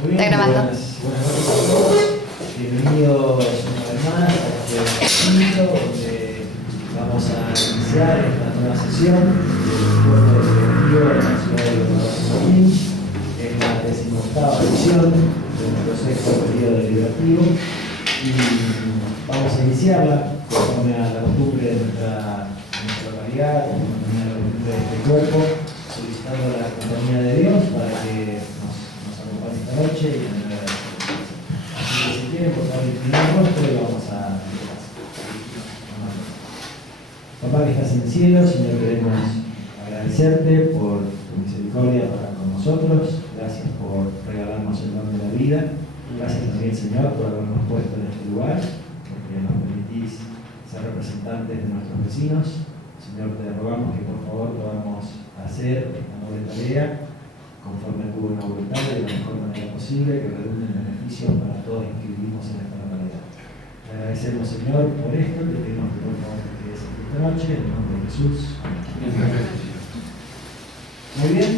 Muy bien, está grabando. Buenas noches a todos. Bienvenidos una vez más a este momento donde vamos a iniciar esta nueva sesión del cuerpo deliberativo de la ciudad de Salón. Es la 18ª edición del Concejo periodo deliberativo y vamos a iniciarla conforme a la costumbre de nuestra localidad, conforme a la costumbre de este cuerpo, solicitando la compañía de Dios para que nos acompañe esta noche y en la así que si quieren, por favor, inclinar el rostro y vamos a Papá que estás en el cielo, Señor, queremos agradecerte por tu misericordia para con nosotros. Gracias por regalarnos el don de la vida. Gracias también, Señor, por habernos puesto en este lugar, porque nos permitís ser representantes de nuestros vecinos. Señor, te rogamos que por favor podamos hacer esta noble tarea conforme a tu buena voluntad y de la mejor manera posible, que redunde en beneficios para todos los que vivimos en esta localidad. Te agradecemos, Señor, por esto, te pedimos que por favor te quedes aquí esta noche, en el nombre de Jesús. Muy bien,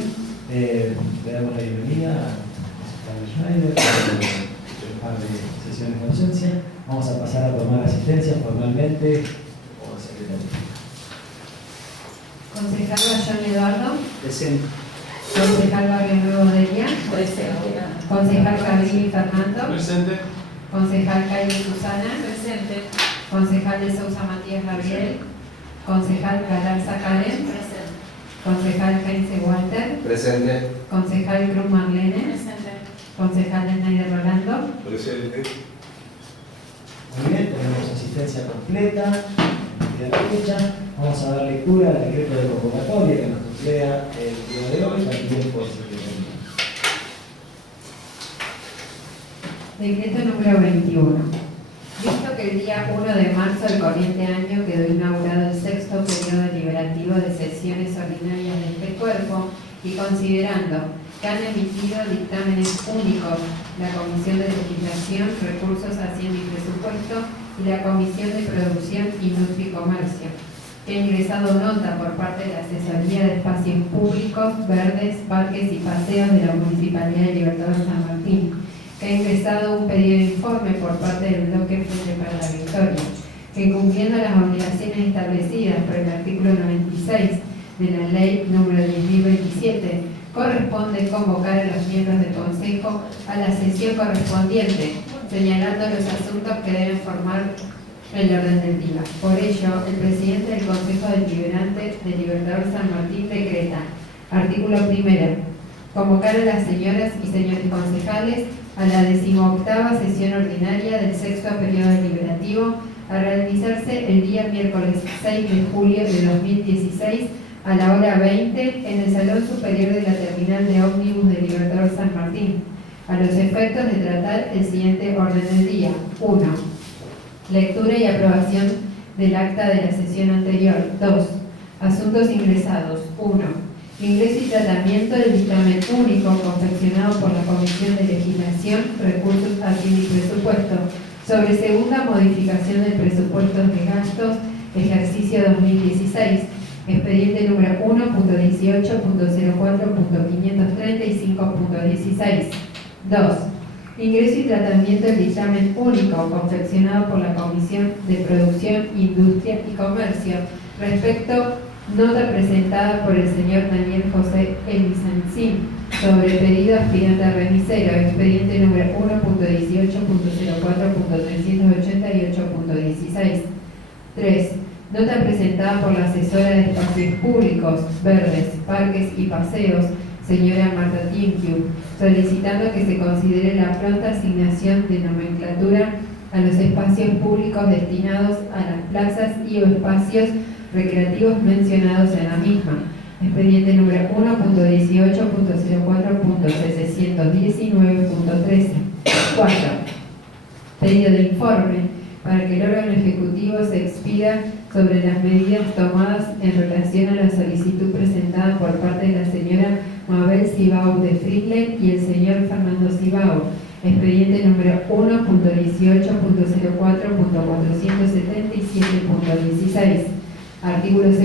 le damos la bienvenida a Carlos Schneider, un par de sesiones de ausencia. Vamos a pasar a tomar asistencia formalmente por secretario. Concejal John Eduardo. Presente. Concejal Barrio Nuevo Delia. Presente. Concejal Cabrini Fernando. Presente. Concejal Calle Susana. Presente. Concejal de Sousa Matías Gabriel. Concejal Galarza Karen. Presente. Concejal Heinze Walter. Presente. Concejal Cruz Marlene. Presente. Concejal Schneider Rolando. Presente. Muy bien, tenemos asistencia completa de la fecha. Vamos a dar lectura al decreto de convocatoria que nos emplea el día de hoy, también por secretaría. Decreto número 21. Visto que el día 1 de marzo del corriente año quedó inaugurado el sexto periodo deliberativo de sesiones ordinarias de este cuerpo y considerando que han emitido dictámenes únicos la Comisión de Legislación, Recursos, Hacienda y Presupuesto y la Comisión de Producción, Industria y Comercio, que ha ingresado nota por parte de la Asesoría de Espacios Públicos, Verdes, Parques y Paseos de la Municipalidad de Libertador San Martín, que ha ingresado un pedido de informe por parte del bloque Frente para la Victoria, que cumpliendo las obligaciones establecidas por el artículo 96 de la Ley número 10.027, corresponde convocar a los miembros del Concejo a la sesión correspondiente, señalando los asuntos que deben formar el orden del día. Por ello, el presidente del Concejo Deliberante de Libertador San Martín decreta: artículo 1. Convocar a las señoras y señores concejales a la 18ª sesión ordinaria del sexto periodo deliberativo a realizarse el día miércoles 6 de julio de 2016 a la hora 20 en el Salón Superior de la Terminal de Ómnibus de Libertador San Martín, a los efectos de tratar el siguiente orden del día. 1. Lectura y aprobación del acta de la sesión anterior. 2. Asuntos ingresados. 1. Ingreso y tratamiento del dictamen único confeccionado por la Comisión de Legislación, Recursos, Hacienda y Presupuesto sobre segunda modificación del presupuesto de gastos ejercicio 2016, expediente número 1.18.04.535.16. 2. Ingreso y tratamiento del dictamen único confeccionado por la Comisión de Producción, Industria y Comercio respecto nota presentada por el señor Daniel José Elizancín sobre pedido aspirante a remisero, expediente número 1.18.04.388.16. 3. Nota presentada por la asesora de Espacios Públicos, Verdes, Parques y Paseos, señora Marta Tinkiu, solicitando que se considere la pronta asignación de nomenclatura a los espacios públicos destinados a las plazas y o espacios recreativos mencionados en la misma, expediente número 1.18.04.719.13. 4. Pedido de informe para que el órgano ejecutivo se expida sobre las medidas tomadas en relación a la solicitud presentada por parte de la señora Mabel Cibao de Friedler y el señor Fernando Cibao, expediente número 1.18.04.477.16. Artículo 2.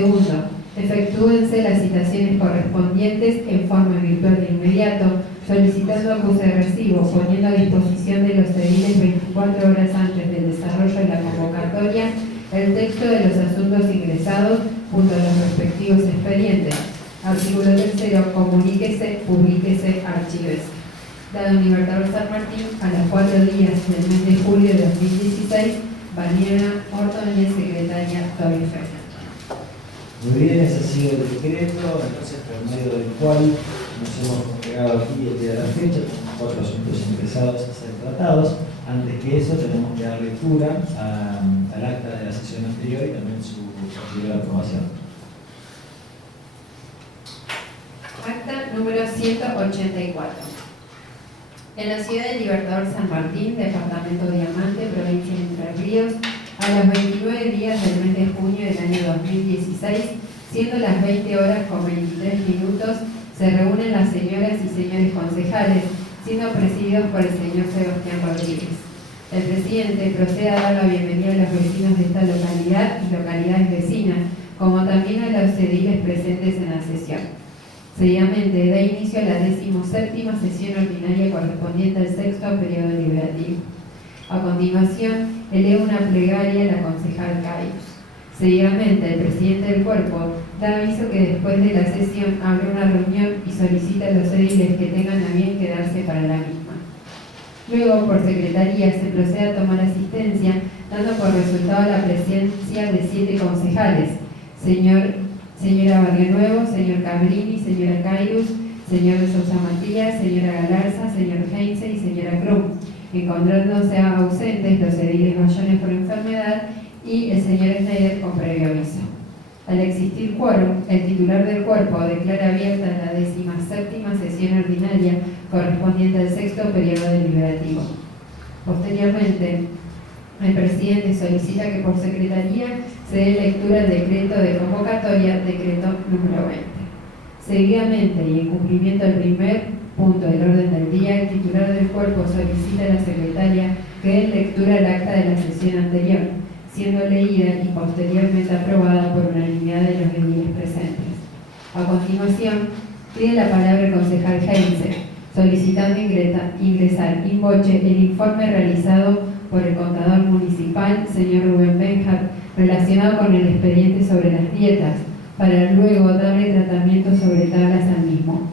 Efectúense las citaciones correspondientes en forma virtual de inmediato, solicitando acuse de recibo, poniendo a disposición de los ediles 24 horas antes del desarrollo de la convocatoria el texto de los asuntos ingresados junto a los respectivos expedientes. Artículo 3. Comuníquese, publíquese, archívese. Dado en Libertador San Martín, a los 4 días del mes de julio de 2016, Mariana Ordóñez, secretaria Deliberante. Muy bien, ese ha sido el decreto, entonces por medio del cual nos hemos congregado aquí el día de la fecha, tenemos 4 asuntos ingresados a ser tratados. Antes que eso, tenemos que dar lectura al acta de la sesión anterior y también su posterior aprobación. Acta número 184. En la ciudad de Libertador San Martín, departamento Diamante, provincia de Entre Ríos, a los 29 días del mes de junio del año 2016, siendo las 20 horas con 23 minutos, se reúnen las señoras y señores concejales, siendo presididos por el señor Sebastián Rodríguez. El presidente procede a dar la bienvenida a los vecinos de esta localidad y localidades vecinas, como también a los ediles presentes en la sesión. Seguidamente, da inicio a la 17ª sesión ordinaria correspondiente al 6º periodo deliberativo. A continuación, eleva una plegaria a la concejal Caius. Seguidamente, el presidente del cuerpo da aviso que después de la sesión abre una reunión y solicita a los ediles que tengan a bien quedarse para la misma. Luego, por secretaría, se procede a tomar asistencia, dando por resultado la presencia de 7 concejales: señora Barrio Nuevo, señor Cabrini, señora Caius, señor de Sousa Matías, señora Galarza, señor Heinze y señora Krum, encontrándose ausentes los ediles Bayones por enfermedad y el señor Schneider con previo aviso. Al existir quórum, el titular del cuerpo declara abierta la 17ª sesión ordinaria correspondiente al 6º periodo deliberativo. Posteriormente, el presidente solicita que por secretaría se dé lectura al decreto de convocatoria, decreto número 20. Seguidamente, y en cumplimiento del primer punto del orden del día, el titular del cuerpo solicita a la secretaria que dé lectura al acta de la sesión anterior, siendo leída y posteriormente aprobada por unanimidad de los ediles presentes. A continuación, pide la palabra el concejal Heinze, solicitando ingresar in voce el informe realizado por el contador municipal, señor Rubén Benjar, relacionado con el expediente sobre las dietas, para luego darle tratamiento sobre tablas al mismo.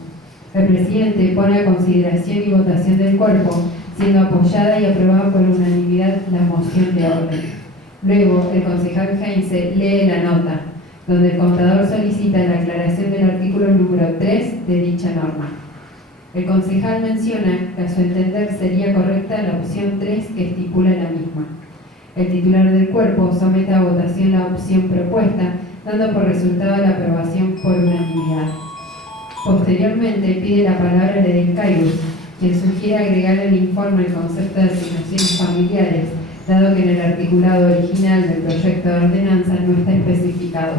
El presidente pone a consideración y votación del cuerpo, siendo apoyada y aprobada por unanimidad la moción de orden. Luego, el concejal Heinze lee la nota, donde el contador solicita la aclaración del artículo número 3 de dicha norma. El concejal menciona que a su entender sería correcta la opción 3 que estipula la misma. El titular del cuerpo somete a votación la opción propuesta, dando por resultado la aprobación por unanimidad. Posteriormente, pide la palabra al edil Caius, quien sugiere agregar al informe el concepto de asignaciones familiares, dado que en el articulado original del proyecto de ordenanza no está especificado.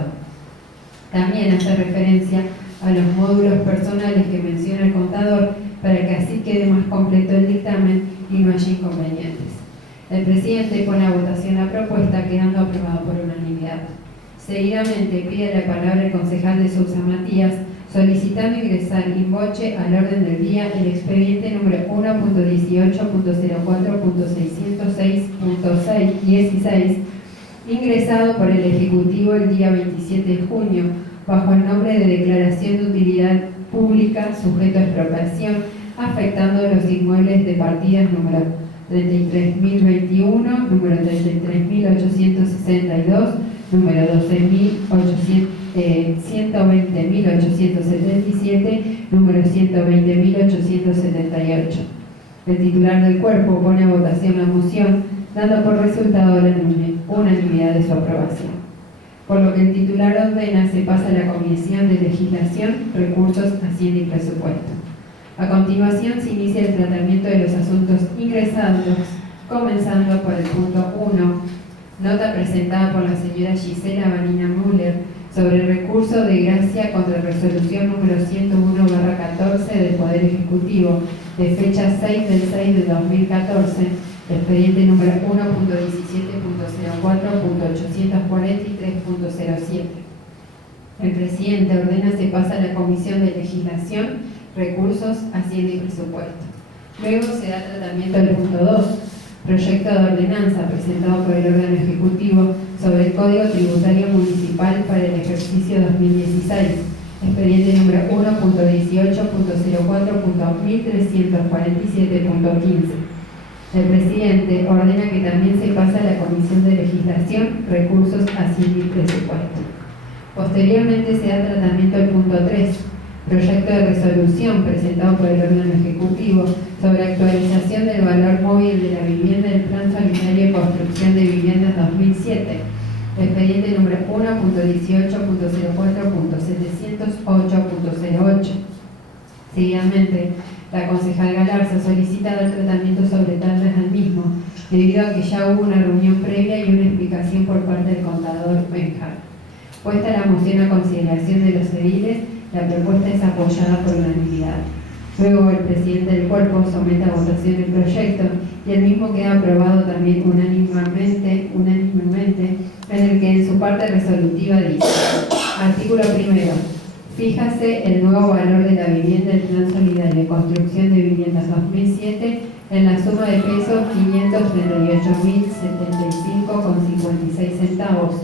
También hace referencia a los módulos personales que menciona el contador para que así quede más completo el dictamen y no haya inconvenientes. El presidente pone a votación la propuesta, quedando aprobado por unanimidad. Seguidamente pide la palabra el concejal de Sousa Matías, solicitando ingresar in voce al orden del día el expediente número 1.18.04.606.16, ingresado por el Ejecutivo el día 27 de junio, bajo el nombre de Declaración de Utilidad Pública sujeto a expropiación, afectando los inmuebles de partidas número 33.021, número 33.862, número 120.877, número 120.878. El titular del cuerpo pone a votación la moción, dando por resultado la unanimidad de su aprobación. Por lo que el titular ordena se pasa a la Comisión de Legislación, Recursos, Hacienda y Presupuesto. A continuación se inicia el tratamiento de los asuntos ingresados, comenzando por el punto 1, nota presentada por la señora Gisela Vanina Müller sobre el recurso de gracia contra resolución número 101/14 del Poder Ejecutivo de fecha 6 del 6 de 2014, expediente número 1.17.04.843.07. El presidente ordena se pasa a la Comisión de Legislación, Recursos, Hacienda y Presupuesto. Luego se da tratamiento al punto 2, proyecto de ordenanza presentado por el órgano ejecutivo sobre el Código Tributario Municipal para el ejercicio 2016, expediente número 1.18.04.1347.15. El presidente ordena que también se pase a la Comisión de Legislación, Recursos, Hacienda y Presupuesto. Posteriormente se da tratamiento al punto 3, proyecto de resolución presentado por el órgano ejecutivo sobre actualización del valor móvil de la vivienda del Plan Solidario de Construcción de Viviendas 2007, expediente número 1.18.04.708.08. Seguidamente, la concejal Galarza solicita dar tratamiento sobre tablas al mismo, debido a que ya hubo una reunión previa y una explicación por parte del contador Benjar. Puesta la moción a consideración de los ediles, la propuesta es apoyada por unanimidad. Luego el presidente del cuerpo somete a votación el proyecto y el mismo queda aprobado también unánimemente, en el que en su parte resolutiva dice: artículo primero. Fíjase el nuevo valor de la vivienda del Plan Solidario de Construcción de Viviendas 2007 en la suma de pesos 538.075,56 centavos.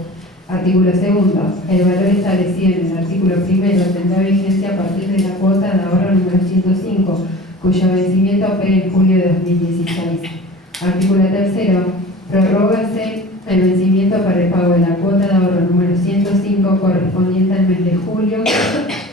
Artículo segundo. El valor establecido en el artículo primero tendrá vigencia a partir de la cuota de ahorro número 105, cuyo vencimiento opere en julio de 2016. Artículo tercero. Prorrógase el vencimiento para el pago de la cuota de ahorro número 105 correspondiente al mes de julio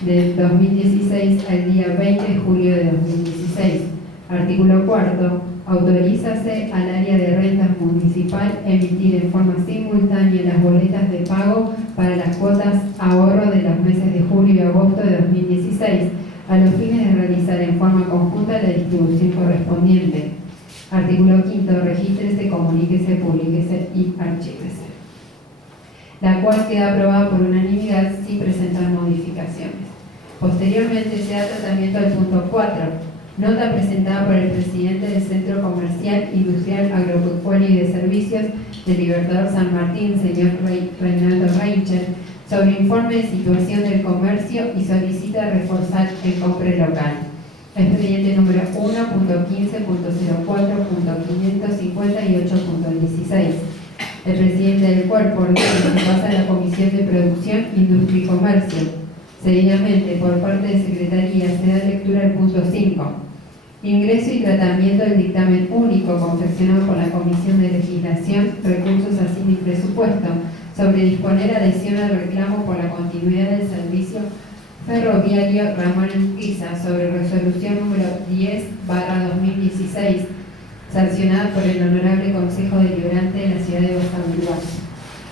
de 2016 al día 20 de julio de 2016. Artículo cuarto. Autorízase al área de rentas municipal emitir en forma simultánea las boletas de pago para las cuotas ahorro de los meses de julio y agosto de 2016, a los fines de realizar en forma conjunta la distribución correspondiente. Artículo quinto. Regístrese, comuníquese, publíquese y archívese. La cual queda aprobada por unanimidad sin presentar modificaciones. Posteriormente se da tratamiento al punto 4. Nota presentada por el presidente del Centro Comercial, Industrial, Agropecuario y de Servicios del Libertador San Martín, señor Reinaldo Reicher, sobre informe de situación del comercio y solicita reforzar el compre local. Expediente número 1.15.04.558.16. El presidente del cuerpo ordena que se pasa a la Comisión de Producción, Industria y Comercio. Seguidamente, por parte de Secretaría, se da lectura al punto 5. Ingreso y tratamiento del dictamen único confeccionado por la Comisión de Legislación, Recursos, Hacienda y Presupuesto sobre disponer adhesión al reclamo por la continuidad del servicio ferroviario ramal Urquiza sobre resolución número 10/2016, sancionada por el Honorable Concejo Deliberante de la Ciudad de Deliberante.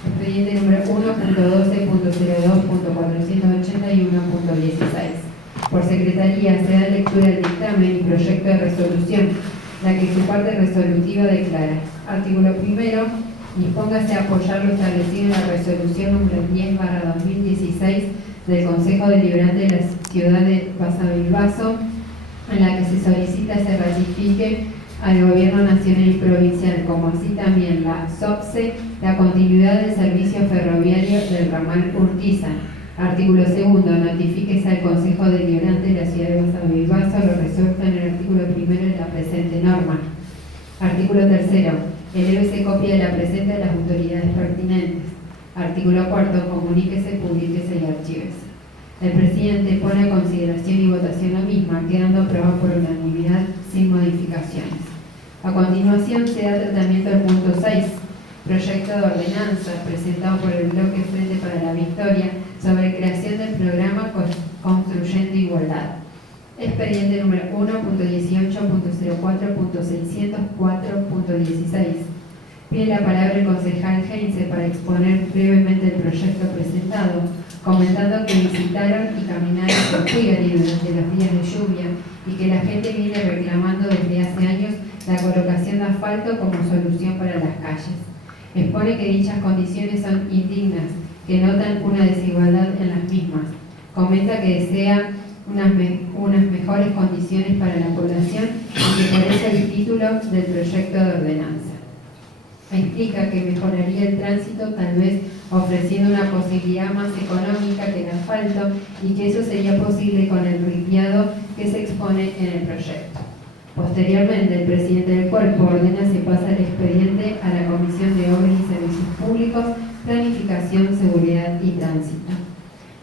Expediente número 1.12.02.480 y 1.16. Por Secretaría se da lectura del dictamen y proyecto de resolución, la que su parte resolutiva declara. Artículo primero. Dispóngase a apoyar lo establecido en la resolución número 10/2016 del Concejo Deliberante de la Ciudad de Basavilbaso, en la que se solicita se ratifique al Gobierno Nacional y Provincial, como así también la SOPSE, la continuidad del servicio ferroviario del ramal Urquiza. Artículo segundo. Notifíquese al Concejo Deliberante de la Ciudad de Basavilbaso lo resuelto en el artículo primero de la presente norma. Artículo tercero. Elévese copia de la presente a las autoridades pertinentes. Artículo cuarto. Comuníquese, publíquese y archívese. El presidente pone a consideración y votación la misma, quedando aprobado por unanimidad sin modificaciones. A continuación se da tratamiento al punto 6, proyecto de ordenanza presentado por el bloque Frente para la Victoria sobre creación del programa Construyendo Igualdad. Expediente número 1.18.04.604.16. Pide la palabra el concejal Heinze para exponer brevemente el proyecto presentado, comentando que visitaron y caminaron por Figuerí durante los días de lluvia y que la gente viene reclamando desde hace años la colocación de asfalto como solución para las calles. Expone que dichas condiciones son indignas, que notan una desigualdad en las mismas. Comenta que desea unas mejores condiciones para la población y que por eso el título del proyecto de ordenanza. Explica que mejoraría el tránsito, tal vez ofreciendo una posibilidad más económica que el asfalto y que eso sería posible con el ripiado que se expone en el proyecto. Posteriormente, el presidente del cuerpo ordena se pasa el expediente a la Comisión de Obras y Servicios Públicos, Planificación, Seguridad y Tránsito.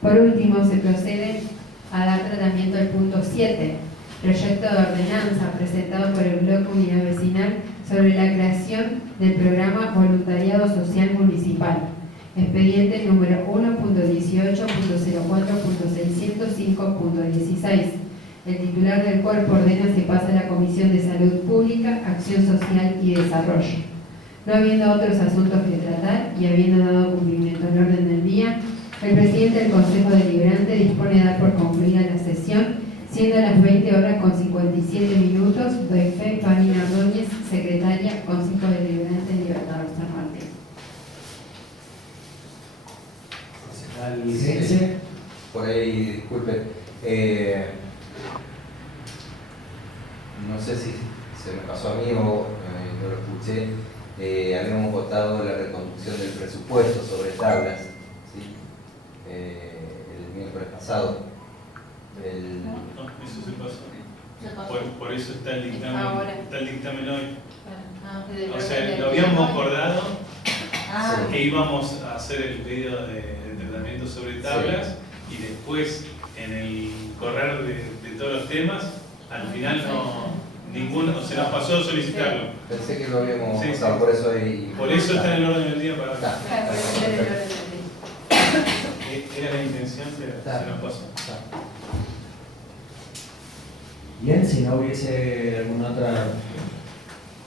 Por último, se procede a dar tratamiento al punto 7, proyecto de ordenanza presentado por el Bloque Unidad Vecinal sobre la creación del programa Voluntariado Social Municipal, expediente número 1.18.04.605.16. El titular del cuerpo ordena se pasa a la Comisión de Salud Pública, Acción Social y Desarrollo. No habiendo otros asuntos que tratar y habiendo dado cumplimiento al orden del día, el presidente del Concejo Deliberante dispone de dar por concluida la sesión, siendo a las 20 horas con 57 minutos. Doy fe, Vanina Ordóñez, secretaria, Concejo Deliberante, Libertador San Martín. Sí, por ahí, disculpe. No sé si se me pasó a mí o no lo escuché. Habíamos votado la reconducción del presupuesto sobre tablas, ¿sí? El miércoles pasado. No, eso se pasó. Por eso está el dictamen, Ahora. está el dictamen hoy. O O sea, lo habíamos acordado Ah, que íbamos a hacer el pedido de tratamiento sobre tablas y después, en el correr de todos los temas, al final ninguno se nos pasó a solicitarlo. Pensé que lo habíamos Sí, votado, sí. por eso ahí. Por eso está en el orden del día para Está. Era la intención, pero se nos pasó. Bien, si no hubiese alguna otra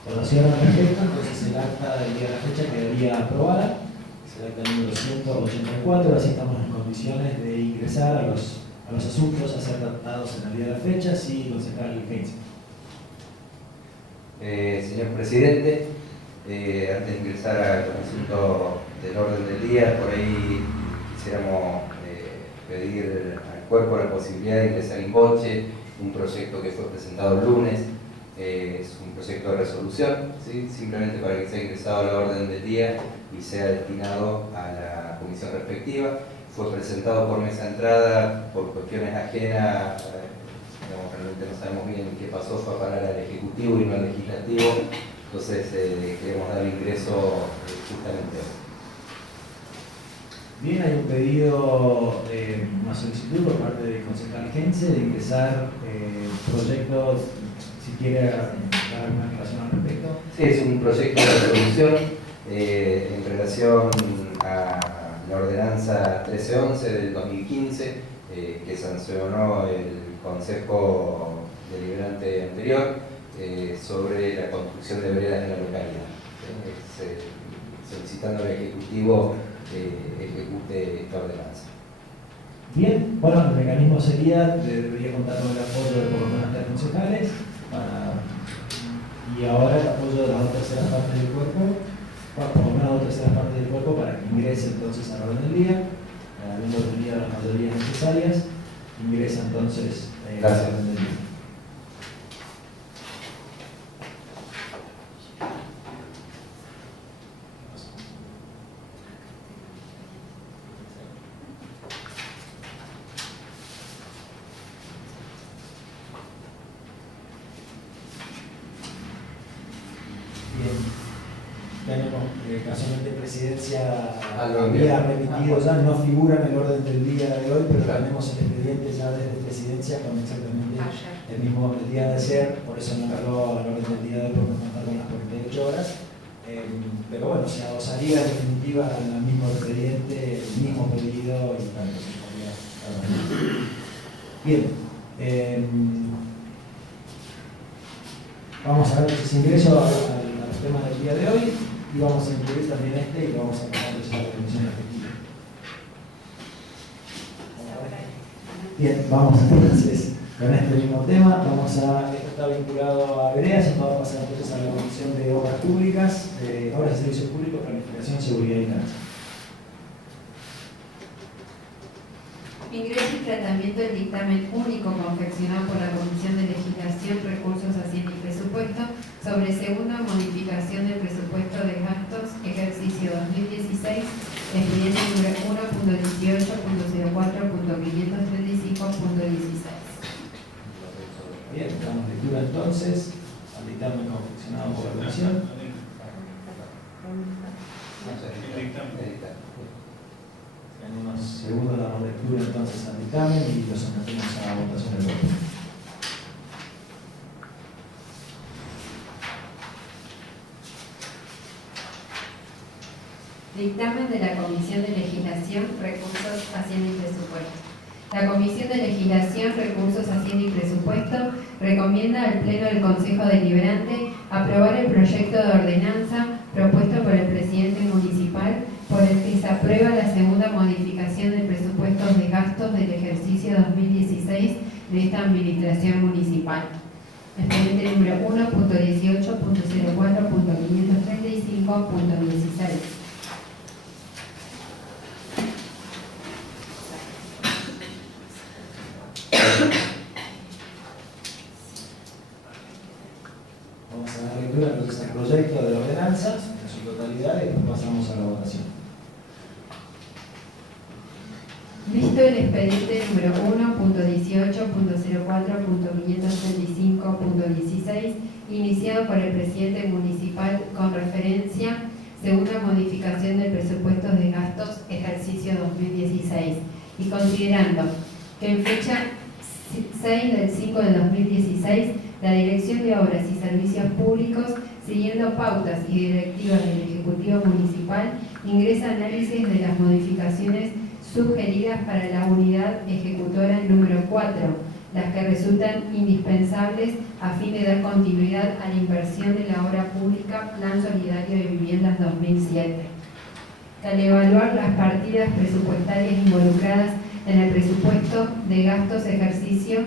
votación al respecto, entonces el acta del día de la fecha quedaría aprobada. Es el acta número 184, así estamos en condiciones de ingresar a los asuntos a ser tratados en el día de la fecha. Sí, concejal Heinz. Señor presidente, antes de ingresar al asunto del orden del día, por ahí quisiéramos pedir al cuerpo la posibilidad de ingresar in voce un proyecto que fue presentado el lunes. Es un proyecto de resolución, ¿sí? Simplemente para que sea ingresado a la orden del día y sea destinado a la comisión respectiva. Fue presentado por mesa entrada por cuestiones ajenas, realmente no sabemos bien qué pasó, fue a parar al Ejecutivo y no al Legislativo, entonces queremos dar ingreso justamente hoy. Bien, hay un pedido, una solicitud por parte del concejal Gense de ingresar proyectos, si quiere dar alguna aclaración al respecto. Sí, es un proyecto de resolución en relación a la ordenanza 1311 del 2015 que sancionó el Concejo Deliberante anterior sobre la construcción de veredas en la localidad. Solicitando al Ejecutivo ejecute esta ordenanza. Bien, bueno, el mecanismo sería, debería contar con el apoyo de por lo menos 3 concejales y ahora el apoyo de las 2 terceras partes del cuerpo, por lo menos 2 terceras partes del cuerpo para que ingrese entonces a la orden del día, habiendo obtenido las mayorías necesarias, ingresa entonces a la orden del día. Tenemos casualmente presidencia había remitido ya, no figura en el orden del día de hoy, pero tenemos el expediente ya desde presidencia con exactamente el día de ayer, por eso no entró al orden del día de hoy por no contar con las 48 horas. Pero bueno, se adosaría en definitiva al mismo expediente, el mismo pedido y tal, bien. Vamos a ver si ingreso a los temas del día de hoy y vamos a incluir también y lo vamos a pasar a la comisión respectiva. Bien, vamos entonces con este mismo tema. Esto está vinculado a veredas, esto va a pasar entonces a la Comisión de Obras Públicas, Obras y Servicios Públicos, Planificación, Seguridad y Tránsito. Ingreso y tratamiento del dictamen único confeccionado por la Comisión de Legislación, Recursos, Hacienda y Presupuesto sobre segunda modificación del presupuesto de gastos ejercicio 2016 expediente número 1.18.04.535.16. Bien, damos lectura entonces al dictamen confeccionado por la Comisión. En unos segundos damos lectura entonces al dictamen y lo sometemos a votación del voto. Dictamen de la Comisión de Legislación, Recursos, Hacienda y Presupuesto. La Comisión de Legislación, Recursos, Hacienda y Presupuesto recomienda al Pleno del Concejo Deliberante aprobar el proyecto de ordenanza propuesto por el presidente municipal, por el que se aprueba la segunda modificación del presupuesto de gastos del ejercicio 2016 de esta administración municipal. Expediente número 1.18.04.535.16. Vamos a dar lectura entonces al proyecto de ordenanza en su totalidad y después pasamos a la votación. Visto el expediente número 1.18.04.535.16, iniciado por el presidente municipal con referencia segunda modificación del presupuesto de gastos ejercicio 2016, y considerando que en fecha 6 del 5 del 2016, la Dirección de Obras y Servicios Públicos, siguiendo pautas y directivas del Ejecutivo Municipal, ingresa análisis de las modificaciones sugeridas para la unidad ejecutora número 4, las que resultan indispensables a fin de dar continuidad a la inversión de la obra pública Plan Solidario de Viviendas 2007. Al evaluar las partidas presupuestarias involucradas en el presupuesto de gastos ejercicio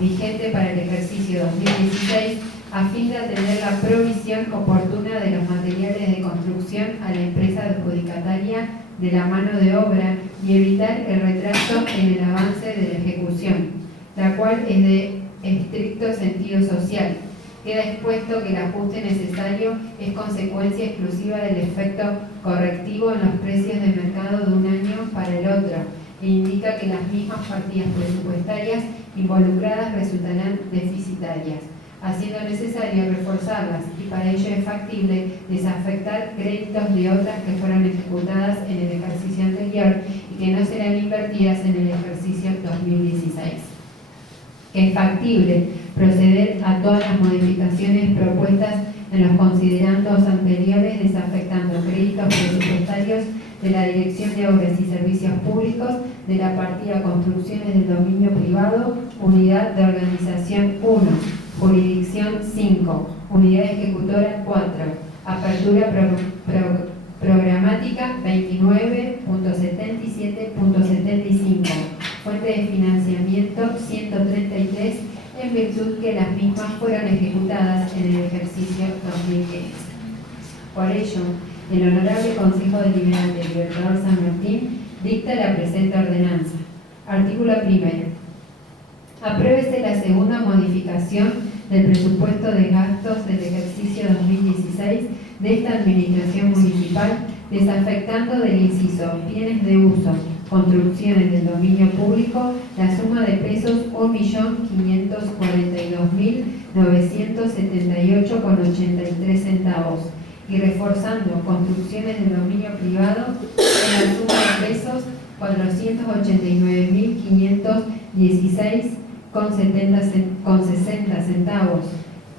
vigente para el ejercicio 2016, a fin de atender la provisión oportuna de los materiales de construcción a la empresa adjudicataria de la mano de obra y evitar el retraso en el avance de la ejecución, la cual es de estricto sentido social. Queda expuesto que el ajuste necesario es consecuencia exclusiva del efecto correctivo en los precios de mercado de un año para el otro, e indica que las mismas partidas presupuestarias involucradas resultarán deficitarias, haciendo necesario reforzarlas, y para ello es factible desafectar créditos de otras que fueron ejecutadas en el ejercicio anterior y que no serán invertidas en el ejercicio 2016. Que es factible proceder a todas las modificaciones propuestas en los considerandos anteriores, desafectando créditos presupuestarios de la Dirección de Obras y Servicios Públicos, de la partida Construcciones del Dominio Privado, Unidad de Organización 1, Jurisdicción 5, Unidad Ejecutora 4, Apertura Programática 29.77.75, Fuente de Financiamiento 133, en virtud que las mismas fueron ejecutadas en el ejercicio 2015. Por ello, el Honorable Concejo Deliberante Libertador San Martín dicta la presente ordenanza. Artículo 1. Apruébese la segunda modificación del presupuesto de gastos del ejercicio 2016 de esta Administración Municipal, desafectando del inciso bienes de uso, construcciones del dominio público, la suma de pesos 1.542.978,83 centavos, y reforzando construcciones del dominio privado en la suma de pesos 489.516,60 centavos.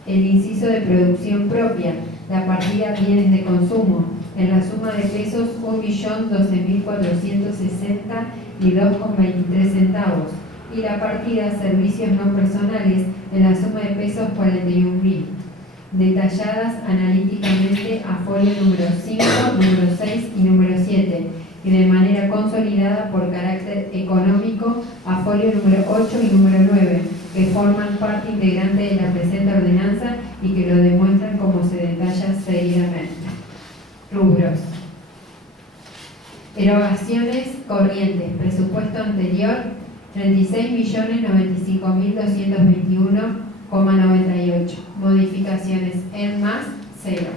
El inciso de producción propia, la partida bienes de consumo, en la suma de pesos 1.012.460,23 centavos. Y la partida servicios no personales, en la suma de pesos 41.000. Detalladas analíticamente a folio número 5, número 6 y número 7, y de manera consolidada por carácter económico a folio número 8 y número 9, que forman parte integrante de la presente ordenanza y que lo demuestran como se detalla seguidamente. Rubros: erogaciones corrientes, presupuesto anterior 36.095.221,98. Modificaciones en más 0,00.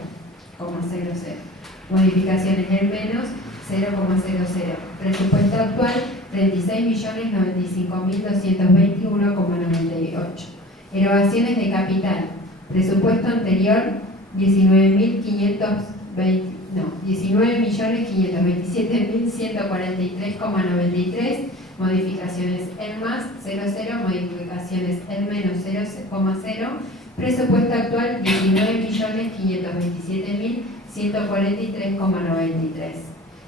Modificaciones en menos 0,00. Presupuesto actual 36.095.221,98. Erogaciones de capital. Presupuesto anterior 19.527.143,93. Modificaciones el más 0,0. Modificaciones el menos 0,0. Presupuesto actual 19.527.143,93.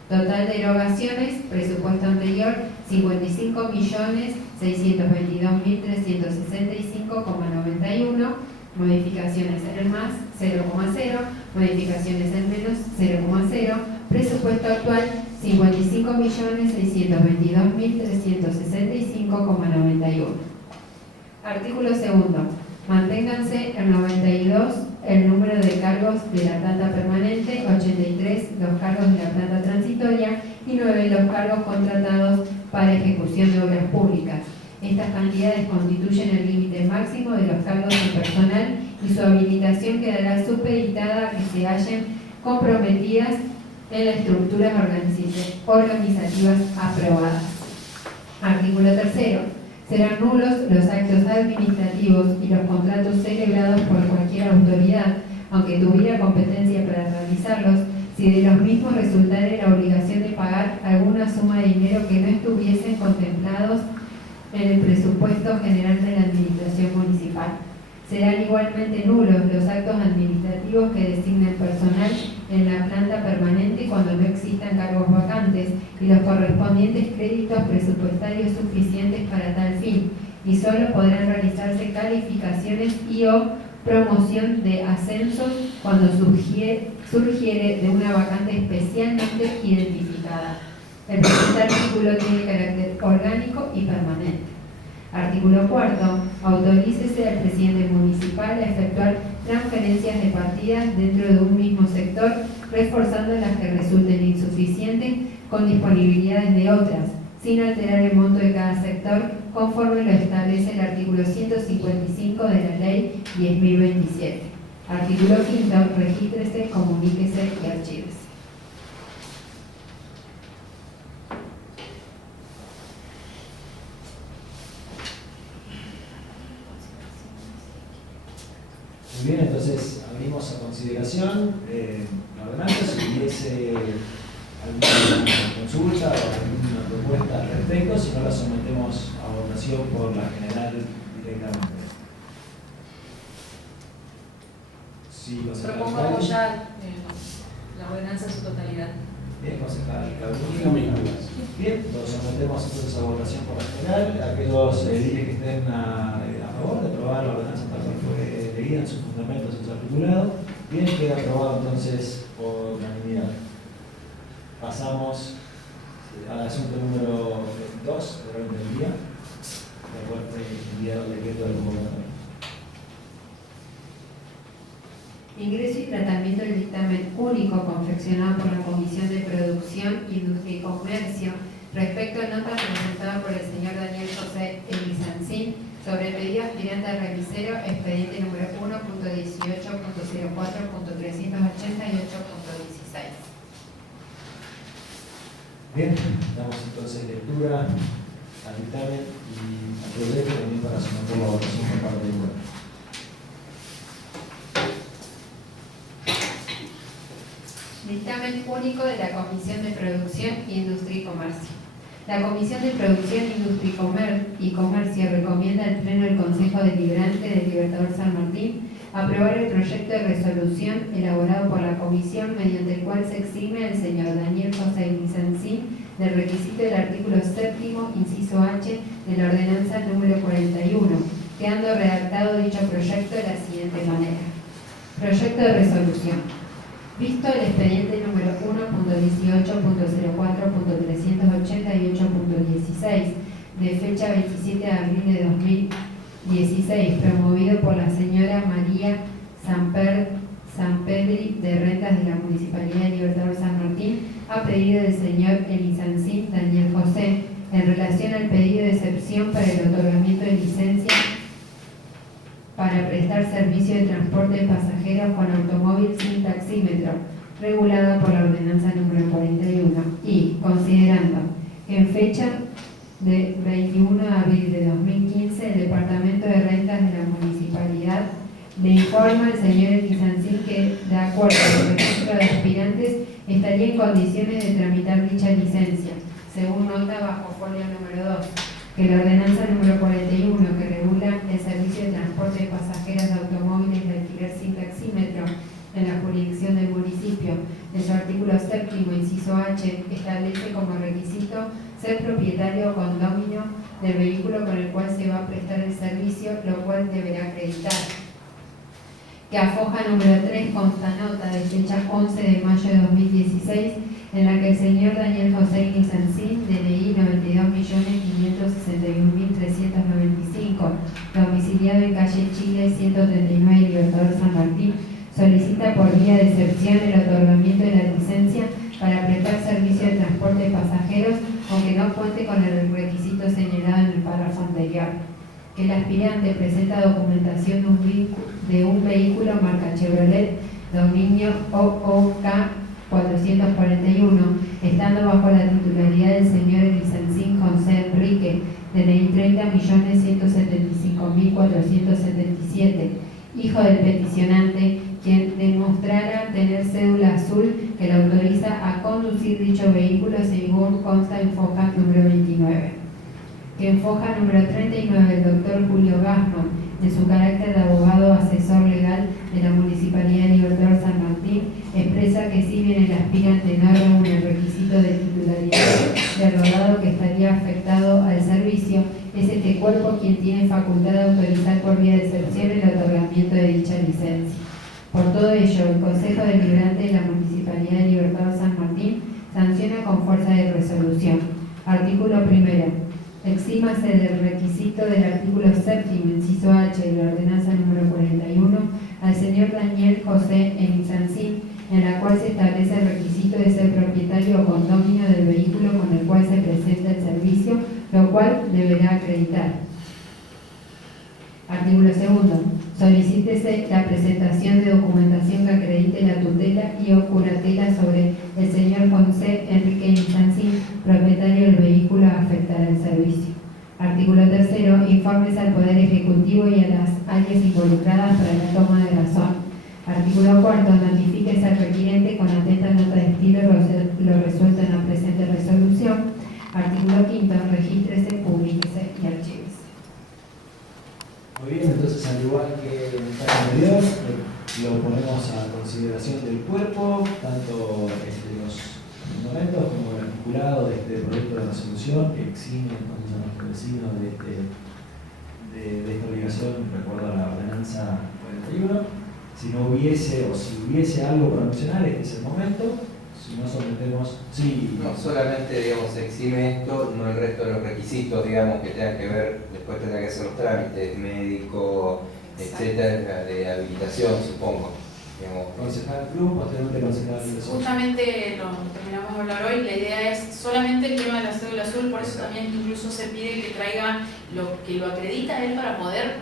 Total de erogaciones, presupuesto anterior 55.622.365,91. Modificaciones el más 0,0. Modificaciones el menos 0,0. Presupuesto actual 55.622.365,91. Artículo segundo. Manténganse el 92 el número de cargos de la planta permanente, 83 los cargos de la planta transitoria y 9 los cargos contratados para ejecución de obras públicas. Estas cantidades constituyen el límite máximo de los cargos de personal y su habilitación quedará supeditada a que se hallen comprometidas en las estructuras organizativas aprobadas. Artículo tercero. Serán nulos los actos administrativos y los contratos celebrados por cualquier autoridad, aunque tuviera competencia para realizarlos, si de los mismos resultare la obligación de pagar alguna suma de dinero que no estuviesen contemplados en el presupuesto general de la Administración Municipal. Serán igualmente nulos los actos administrativos que designen personal en la planta permanente cuando no existan cargos vacantes y los correspondientes créditos presupuestarios suficientes para tal fin, y solo podrán realizarse calificaciones y o promoción de ascensos cuando surgiere de una vacante especialmente identificada. El presente artículo tiene carácter orgánico y permanente. Artículo cuarto. Autorícese al presidente municipal a efectuar transferencias de partidas dentro de un mismo sector, reforzando las que resulten insuficientes con disponibilidades de otras, sin alterar el monto de cada sector, conforme lo establece el artículo 155 de la Ley 10.027. Artículo quinto. Regístrese, comuníquese y archívese. Muy bien, entonces abrimos a consideración la ordenanza. Si hubiese alguna consulta o alguna propuesta al respecto, si no la sometemos a votación por la general directamente. Sí, propongo apoyar la ordenanza en su totalidad. Bien, concejal Cabrini. Bien, lo sometemos entonces a votación por la general. Aquellos ediles que estén a favor de aprobar la ordenanza tal cual fue leída en sus fundamentos, en su articulado, bien, queda aprobado entonces por unanimidad. Pasamos al asunto número 2 del orden del día, de acuerdo con el enviado el decreto del convocatorio. Ingreso y tratamiento del dictamen único confeccionado por la Comisión de Producción, Industria y Comercio respecto a nota presentada por el señor Daniel José Elizancín sobre el pedido aspirante a revisero, expediente número 1.18.04.388.16. Bien, damos entonces lectura al dictamen y al proyecto también para someter la votación por parte del cuerpo. Dictamen único de la Comisión de Producción, Industria y Comercio. La Comisión de Producción, Industria y Comercio recomienda al Pleno del Concejo Deliberante del Libertador San Martín aprobar el proyecto de resolución elaborado por la Comisión, mediante el cual se exime al señor Daniel José Elizancín del requisito del artículo 7º, inciso H, de la ordenanza número 41, quedando redactado dicho proyecto de la siguiente manera. Proyecto de resolución. Visto el expediente número 1.18.04.388.16 de fecha 27 de abril de 2016, promovido por la señora María Sanpedri de Rentas de la Municipalidad de Libertador San Martín, a pedido del señor Elizancín Daniel José, en relación al pedido de excepción para el otorgamiento de licencia para prestar servicio de transporte de pasajeros con automóvil sin taxímetro, regulada por la ordenanza número 41, y considerando que en fecha de 21 de abril de 2015 el Departamento de Rentas de la Municipalidad le informa al señor Equisancín que, de acuerdo al registro de aspirantes, estaría en condiciones de tramitar dicha licencia, según nota bajo folio número 2, que la ordenanza número 41, que regula el servicio de transporte de pasajeros de automóviles de alquiler sin taxímetro en la jurisdicción del municipio, en su artículo 7º, inciso H, establece como requisito ser propietario o condominio del vehículo con el cual se va a prestar el servicio, lo cual deberá acreditar. Que a foja número 3 consta nota de fecha 11 de mayo de 2016, en la que el señor Daniel José Iglisancín, DNI 92.561.395, domiciliado en calle Chile 139, Libertador San Martín, solicita por vía de excepción el otorgamiento de la licencia para prestar servicio de transporte de pasajeros, aunque no cuente con el requisito señalado en el párrafo anterior. Que el aspirante presenta documentación de un vehículo marca Chevrolet, dominio OOK 441, estando bajo la titularidad del señor Equisancín José Enrique, DNI 30.175.477, hijo del peticionante, quien demostrara tener cédula azul que le autoriza a conducir dicho vehículo según consta en foja número 29. Que en foja número 39 el doctor Julio Gassman, en su carácter de abogado asesor legal de la Municipalidad de Libertador San Martín, expresa que si bien el aspirante no reúne el requisito de titularidad del rodado que estaría afectado al servicio, es este cuerpo quien tiene facultad de autorizar por vía de excepción el otorgamiento de dicha licencia. Por todo ello, el Concejo Deliberante de la Municipalidad de Libertador San Martín sanciona con fuerza de resolución. Artículo primero. Exímase del requisito del artículo 7º, inciso H, de la ordenanza número 41, al señor Daniel José Equisancín, en la cual se establece el requisito de ser propietario o condominio del vehículo con el cual se presenta el servicio, lo cual deberá acreditar. Artículo segundo. Solicítese la presentación de documentación que acredite la tutela y o curatela sobre el señor José Enrique Equisancín, propietario del vehículo a afectar el servicio. Artículo tercero. Informes al Poder Ejecutivo y a las áreas involucradas para la toma de razón. Artículo cuarto. Notifíquese al requirente con atenta nota de estilo lo resuelto en la presente resolución. Artículo quinto. Regístrese, publíquese y archívese. Muy bien, entonces al igual que en el caso anterior, lo ponemos a consideración del cuerpo, tanto los fundamentos como el articulado de este proyecto de resolución que exime entonces a nuestros vecinos de esta obligación, recuerdo a la ordenanza 41. Si no hubiese o si hubiese algo para mencionar, este es el momento. Si no sometemos, sí. No, solamente, digamos, se exime esto, no el resto de los requisitos, digamos, que tengan que ver, después tendrá que hacer los trámites médico, etcétera, de habilitación, supongo. Digamos. Concejal Club, posteriormente concejal Salón. Justamente lo terminamos de hablar hoy, la idea es solamente el tema de la cédula azul, por eso también incluso se pide que traiga lo que lo acredita él para poder,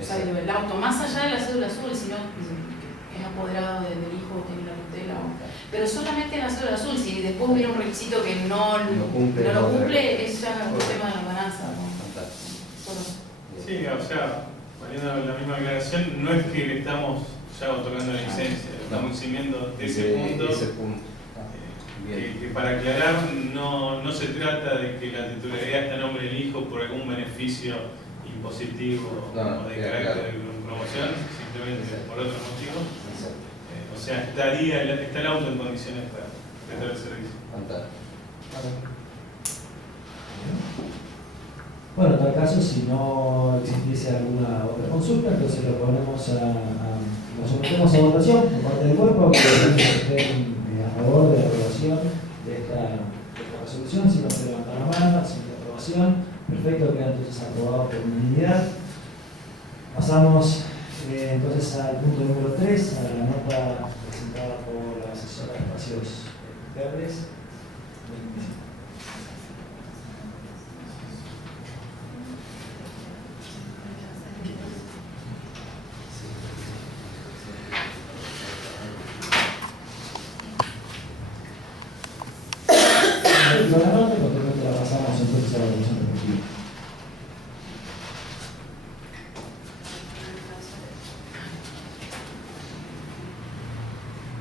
o sea, el auto, más allá de la cédula azul, sino es apoderado del hijo, tiene la tutela, pero solamente la cédula azul. Si después hubiera un requisito que no lo cumple, es ya un tema de la balanza. Sí, o sea, poniendo la misma aclaración, no es que le estamos ya otorgando la licencia, estamos eximiendo de ese punto. Que para aclarar, no se trata de que la titularidad está a nombre del hijo por algún beneficio impositivo o de carácter de promoción, simplemente por otro motivo. O sea, está el auto en condiciones para prestar el servicio. Bueno, en tal caso, si no existiese alguna otra consulta, entonces lo sometemos a votación por parte del cuerpo, que estén a favor de la aprobación de esta resolución. Si no se levanta la mano, sin la aprobación, perfecto, queda entonces aprobado por unanimidad. Pasamos entonces al punto número 3, a la nota presentada por la asesora de espacios verdes.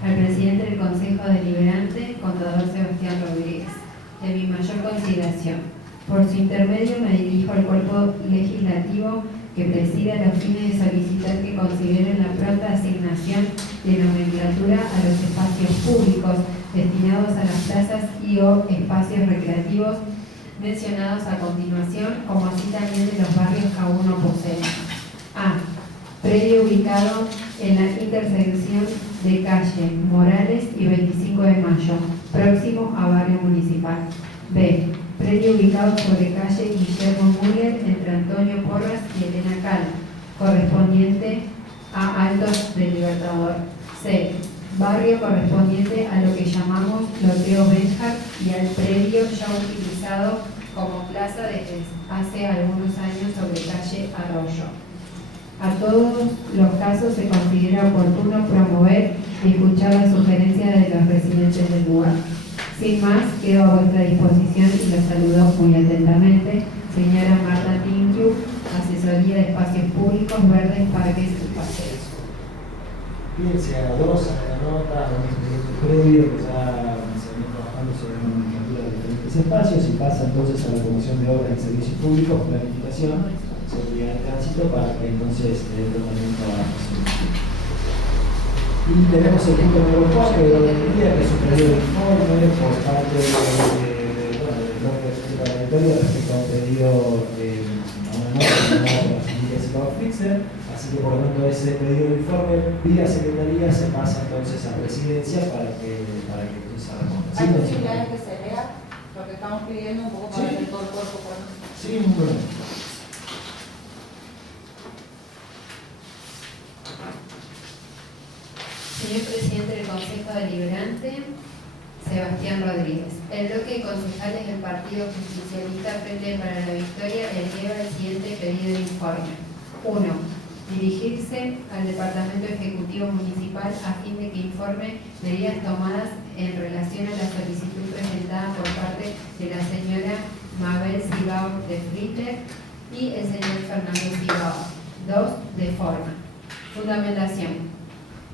Al presidente del Concejo Deliberante, contador Sebastián Rodríguez. De mi mayor consideración. Por su intermedio me dirijo al cuerpo legislativo que preside a los fines de solicitar que consideren la pronta asignación de nomenclatura a los espacios públicos destinados a las plazas y o espacios recreativos mencionados a continuación, como así también de los barrios que aún no poseen. A. Predio ubicado en la intersección de calle Morales y 25 de Mayo, próximo a barrio municipal. B. Predio ubicado sobre calle Guillermo Müller entre Antonio Porras y Elena Cal, correspondiente a Altos del Libertador. C. Barrio correspondiente a lo que llamamos Loteo Benjar y al predio ya utilizado como plaza desde hace algunos años sobre calle Arroyo. A todos los casos se considera oportuno promover y escuchar las sugerencias de los residentes del lugar. Sin más, quedo a vuestra disposición y los saludo muy atentamente. Señora Marta Tinkiu, Asesoría de Espacios Públicos, Verdes, Parques y Paseos. Bien, se dos a la nota, un expediente previo que ya se viene trabajando sobre una nomenclatura de diferentes espacios y pasa entonces a la Comisión de Obras y Servicios Públicos, Planificación, Seguridad de Tránsito, para que entonces dé tratamiento a la solicitud. Y tenemos el punto número 4 de orden del día, que es un pedido de informe por parte del bloque de parlamentario respecto a un pedido a una nota firmada por la familia Cabo Flixer. Así que por lo tanto ese pedido de informe vía secretaría se pasa entonces a presidencia para que se responda. ¿Hay posibilidades que se lea? Porque estamos pidiendo un poco para que todo el cuerpo pueda. Sí, un problema. Señor presidente del Concejo Deliberante, Sebastián Rodríguez. El bloque de concejales del Partido Justicialista Frente para la Victoria eleva el siguiente pedido de informe. 1. Dirigirse al Departamento Ejecutivo Municipal a fin de que informe medidas tomadas en relación a la solicitud presentada por parte de la señora Mabel Cibao de Fritter y el señor Fernando Cibao. 2. De forma. Fundamentación.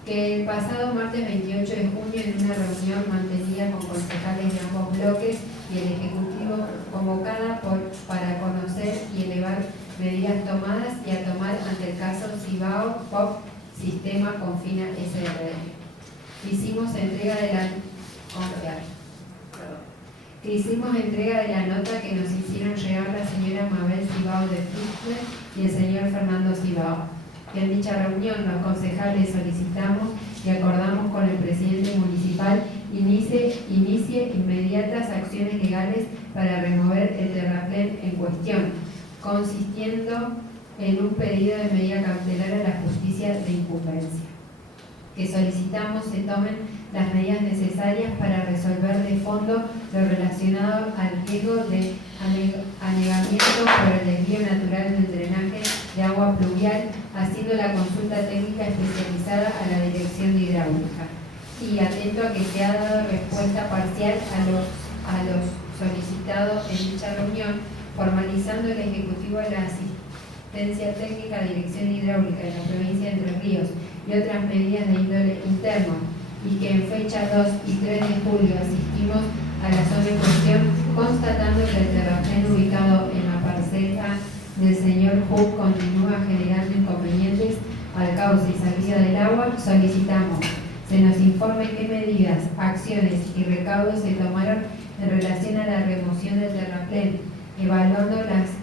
Que el pasado martes 28 de junio, en una reunión mantenida con concejales de ambos bloques y el Ejecutivo convocada para conocer y elevar medidas tomadas y a tomar ante el caso Cibao POP Sistema Confina SRL. Hicimos entrega de la nota que nos hicieron llegar la señora Mabel Cibao de Fritzler y el señor Fernando Cibao. En dicha reunión, los concejales solicitamos y acordamos con el presidente municipal inicie inmediatas acciones legales para remover el terraplén en cuestión, consistiendo en un pedido de medida cautelar a la justicia de incumbencia. Que solicitamos se tomen las medidas necesarias para resolver de fondo lo relacionado al riesgo de anegamiento por el desvío natural del drenaje de agua pluvial, haciendo la consulta técnica especializada a la Dirección de Hidráulica. Y atento a que se ha dado respuesta parcial a los solicitados en dicha reunión, formalizando el Ejecutivo de la Asistencia Técnica de Dirección Hidráulica de la provincia de Entre Ríos y otras medidas de índole interno, y que en fecha 2 y 3 de julio asistimos a la zona en cuestión, constatando que el terraplén ubicado en la parcela del señor Hub continúa generando inconvenientes al cauce y salida del agua, solicitamos se nos informe qué medidas, acciones y recaudos se tomaron en relación a la remoción del terraplén, evaluando las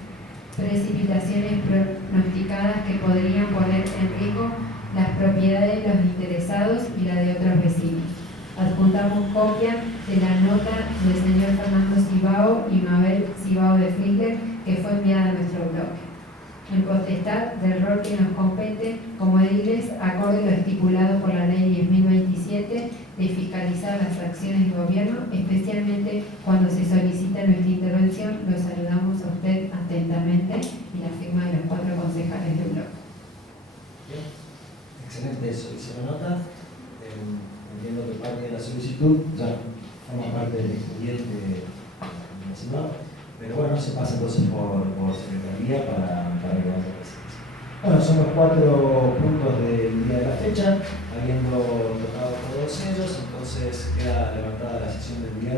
precipitaciones pronosticadas que podrían poner en riesgo las propiedades de los interesados y la de otros vecinos. Adjuntamos copia de la nota del señor Fernando Cibao y Mabel Cibao de Fritzler, que fue enviada a nuestro bloque. En potestad del rol que nos compete como ediles, acorde a lo estipulado por la ley 10.027 de fiscalizar las acciones de gobierno, especialmente cuando se solicita nuestra intervención, lo saludamos a usted atentamente y la firma de los 4 concejales del bloque. Bien. Excelente eso, hice la nota. Entiendo que parte de la solicitud ya forma parte del expediente municipal, pero bueno, se pasa entonces por secretaría para que vaya a presidencia. Bueno, son los 4 puntos del día de la fecha, habiendo tocado todos ellos. Entonces queda levantada la sesión del día